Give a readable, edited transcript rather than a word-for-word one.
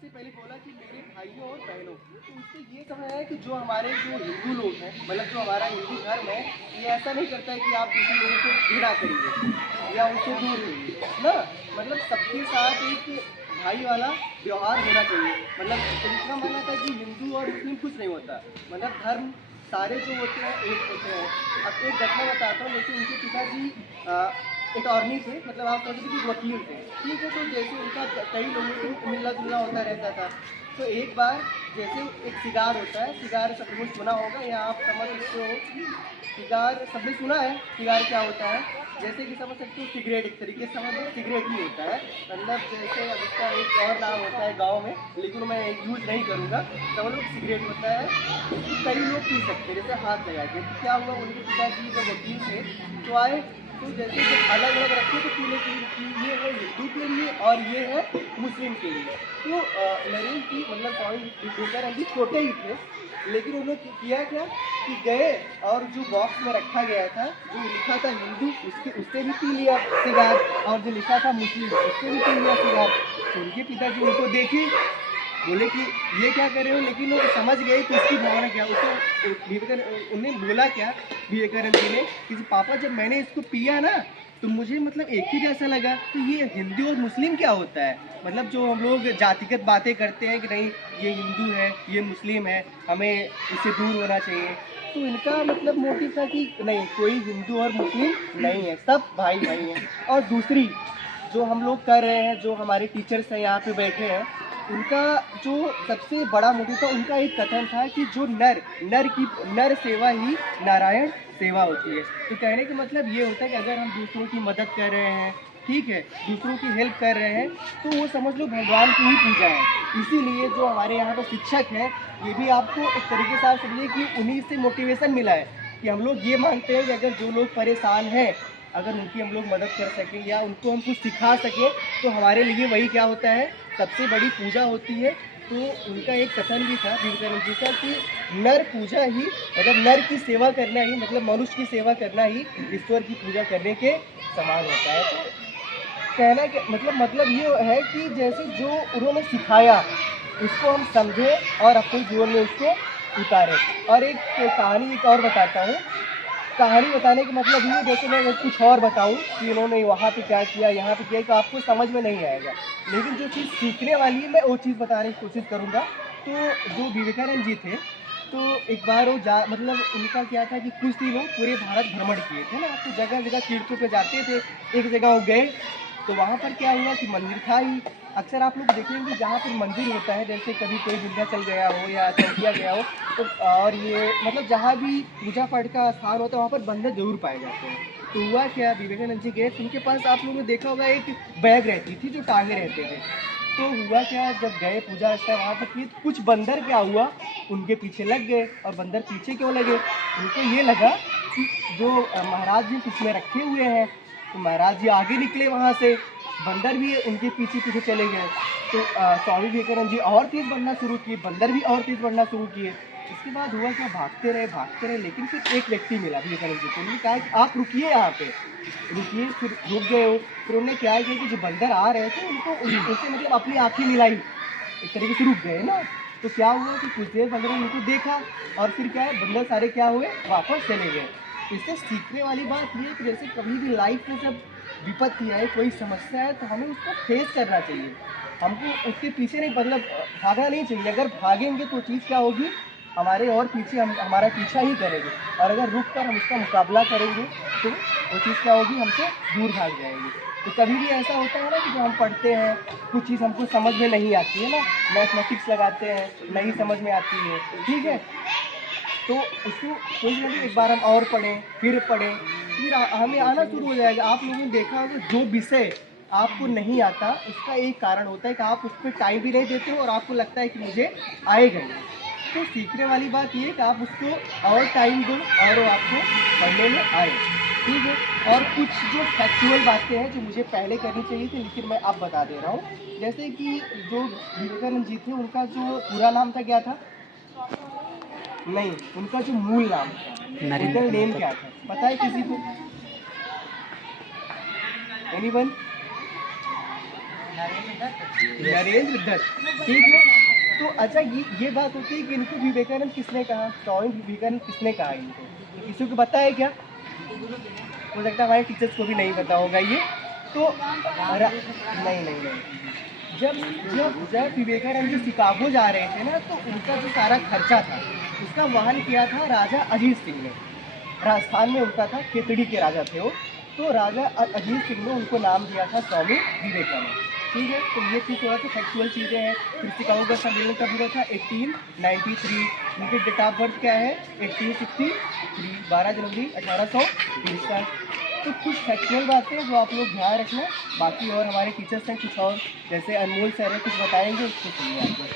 सबसे पहले बोला कि मेरे भाइयों और बहनों, तो उससे ये समझ आया कि जो हमारे जो हिंदू लोग हैं, मतलब जो हमारा हिंदू धर्म है, ये ऐसा नहीं करता है कि आप दूसरे लोगों को घृणा करिए या उनसे दूर रहिए ना। मतलब सबके साथ एक भाई वाला व्यवहार होना चाहिए। मतलब उनका मानना था कि हिंदू और मुस्लिम कुछ नहीं होता, मतलब धर्म सारे जो होते हैं एक होते हैं। अब एक घटना बताता हूँ, जैसे उनके पिताजी अटॉर्नी थे, मतलब आप समझ लीजिए कि वकील थे, ठीक है। तो जैसे उनका कई लोगों से मिलना जुलना होता रहता था। तो एक बार जैसे एक सिगार होता है, सिगार सब कुछ सुना होगा या आप समझ सकते हो कि सिगार सबने सुना है सिगार क्या होता है। जैसे कि समझ सकते हो सिगरेट, एक तरीके से समझ लो सिगरेट ही होता है। मतलब जैसे अब इसका एक और नाम होता है गांव में, लेकिन मैं यूज़ नहीं करूँगा। समझ लो सिगरेट होता है, तो कई लोग पी सकते हैं जैसे हाथ लगा के। तो क्या हुआ, उनके पिताजी जब वकील थे तो आए, तो जैसे जब अलग अलग रखे तो पीने के लिए कि ये है हिंदू के लिए और ये है मुस्लिम के लिए। तो नरेंद्र जी मतलब स्वामी विवेकानंद जी छोटे ही थे, लेकिन उन्होंने किया क्या कि गए और जो बॉक्स में रखा गया था, जो लिखा था हिंदू, उससे भी पी लिया सिगार, और जो लिखा था मुस्लिम उससे भी पी लिया सिगार। तो उनके पिताजी उनको देखे, बोले कि ये क्या कर रहे हो, लेकिन वो समझ गए कि इसकी भावना क्या। उसको विवेकानंद उन्हें बोला क्या, विवेकानंद जी ने कि पापा जब मैंने इसको पिया ना तो मुझे मतलब एक ही जैसा लगा। तो ये हिंदू और मुस्लिम क्या होता है, मतलब जो हम लोग जातिगत बातें करते हैं कि नहीं ये हिंदू है ये मुस्लिम है, हमें इससे दूर होना चाहिए। तो इनका मतलब मोटिव था कि नहीं कोई हिंदू और मुस्लिम नहीं है, सब भाई भाई हैं। और दूसरी जो हम लोग कर रहे हैं, जो हमारे टीचर्स हैं यहाँ पे बैठे हैं, उनका जो सबसे बड़ा मोटिव था, उनका एक कथन था कि जो नर सेवा ही नारायण सेवा होती है। तो कहने का मतलब ये होता है कि अगर हम दूसरों की मदद कर रहे हैं, ठीक है, दूसरों की हेल्प कर रहे हैं, तो वो समझ लो भगवान की ही पूजा है। इसीलिए जो हमारे यहाँ पर शिक्षक हैं, ये भी आपको एक तरीके से आप समझिए कि उन्हीं से मोटिवेशन मिला है कि हम लोग ये मानते हैं कि अगर जो लोग परेशान हैं, अगर उनकी हम लोग मदद कर सकें या उनको हम कुछ सिखा सकें, तो हमारे लिए वही क्या होता है, सबसे बड़ी पूजा होती है। तो उनका एक कथन भी था विवेकानंद जी का कि नर पूजा ही, मतलब नर की सेवा करना ही, मतलब मनुष्य की सेवा करना ही ईश्वर की पूजा करने के समान होता है। तो कहना के मतलब ये है कि जैसे जो उन्होंने सिखाया उसको हम समझें और अपने जीवन में उसको उतारें। और एक कहानी एक और बताता हूँ। कहानी बताने का मतलब ये, जैसे मैं कुछ और बताऊं कि उन्होंने वहाँ पे क्या किया यहाँ पे किया, तो आपको समझ में नहीं आएगा। लेकिन जो चीज़ सीखने वाली है मैं वो चीज़ बताने की कोशिश करूँगा। तो जो विवेकानंद जी थे, तो एक बार वो मतलब उनका क्या था कि कुछ दिन वो पूरे भारत भ्रमण किए थे ना, तो जगह जगह तीर्थों पे जाते थे। एक जगह वो गए तो वहाँ पर क्या हुआ कि मंदिर था ही। अक्सर आप लोग देखेंगे जहाँ पर मंदिर होता है, जैसे कभी कोई विंध्याचल गया हो या चौकिया गया हो, तो और ये मतलब जहाँ भी पूजा पाठ का स्थान होता है वहाँ पर बंदर जरूर पाए जाते हैं। तो हुआ क्या, विवेकानंद जी गए तो उनके पास आप लोगों ने देखा होगा एक बैग रहती थी जो टांगे रहते थे। तो हुआ क्या, जब गए पूजा स्थल वहाँ पर की, कुछ बंदर क्या हुआ उनके पीछे लग गए। और बंदर पीछे क्यों लगे, उनको ये लगा कि जो महाराज जी इसमें रखे हुए हैं, तो महाराज जी आगे निकले वहाँ से, बंदर भी उनके पीछे पीछे चले गए। तो स्वामी विवेकानंद जी और तेज़ बढ़ना शुरू किए, बंदर भी और तेज़ बढ़ना शुरू किए। इसके बाद हुआ क्या, भागते रहे, लेकिन फिर एक व्यक्ति मिला विवेकानंद जी को। उन्होंने कहा कि आप रुकिए यहाँ पे, रुकिए। फिर रुक गए हो। फिर उन्होंने क्या किया कि जो बंदर आ रहे थे उनको उनसे मतलब अपनी आँखें मिलाई, एक तरीके से रुक गए ना। तो क्या हुआ कि कुछ देर बंदरों ने उनको देखा और फिर क्या है, बंदर सारे क्या हुए, वापस चले गए। इससे सीखने वाली बात ये है कि जैसे कभी भी लाइफ में जब विपत्ति आए, कोई समस्या है, तो हमें उसको फेस करना चाहिए। हमको उसके पीछे नहीं, मतलब भागना नहीं चाहिए। अगर भागेंगे तो चीज़ क्या होगी, हमारे और पीछे हमारा पीछा ही करेंगे। और अगर रुक कर हम उसका मुकाबला करेंगे तो वो चीज़ क्या होगी, हमसे दूर भाग जाएगी। तो कभी भी ऐसा होता है ना कि जो हम पढ़ते हैं, कुछ चीज़ हमको समझ में नहीं आती है ना, मैथमेटिक्स लगाते हैं नहीं समझ में आती है, ठीक है, तो उसको कोई नहीं, एक बार हम और पढ़ें, फिर हमें आना शुरू हो जाएगा। आप लोगों ने देखा होगा जो विषय आपको नहीं आता उसका एक कारण होता है कि आप उस पर टाइम भी नहीं देते हो और आपको लगता है कि मुझे आएगा नहीं। तो सीखने वाली बात ये है कि आप उसको और टाइम दो और वो आपको पढ़ने में आए, ठीक है। और कुछ जो फैक्चुअल बातें हैं जो मुझे पहले करनी चाहिए थी, लेकिन मैं अब बता दे रहा हूँ। जैसे कि जो विवेकानंद जी थे, उनका जो पूरा नाम था क्या था, नहीं, उनका जो मूल नाम था, ओरिजिनल नेम क्या था, पता है किसी को, एनीवन? नरेंद्र दत्त, ठीक है। तो अच्छा ये बात होती है कि इनको विवेकानंद किसने कहा, स्वामी विवेकानंद किसने कहा इनको, किसी को पता है क्या? हो सकता है हमारे टीचर्स को भी नहीं पता होगा ये। तो नहीं, जब जब जब विवेकानंद जी शिकागो जा रहे थे ना, तो उनका जो सारा खर्चा था उसका वहन किया था राजा अजीत सिंह ने। राजस्थान में उनका था, खेतड़ी के राजा थे वो। तो राजा अजीत सिंह ने उनको नाम दिया था स्वामी विवेकानंद, ठीक है। तो ये चीज़ थोड़ा सा फैक्चुअल चीज़ें हैं। फिर शिकागो का सम्मेलन कब हुआ था? 1893। उनके डेट ऑफ बर्थ क्या है? 1863, 12 जनवरी 1820 का। तो कुछ फैक्चुअल बातें हैं जो आप लोग ध्यान रखना। बाकी और हमारे टीचर्स हैं कुछ और, जैसे अनमोल सर है, कुछ बताएंगे, उसको सुनिए आप लोग।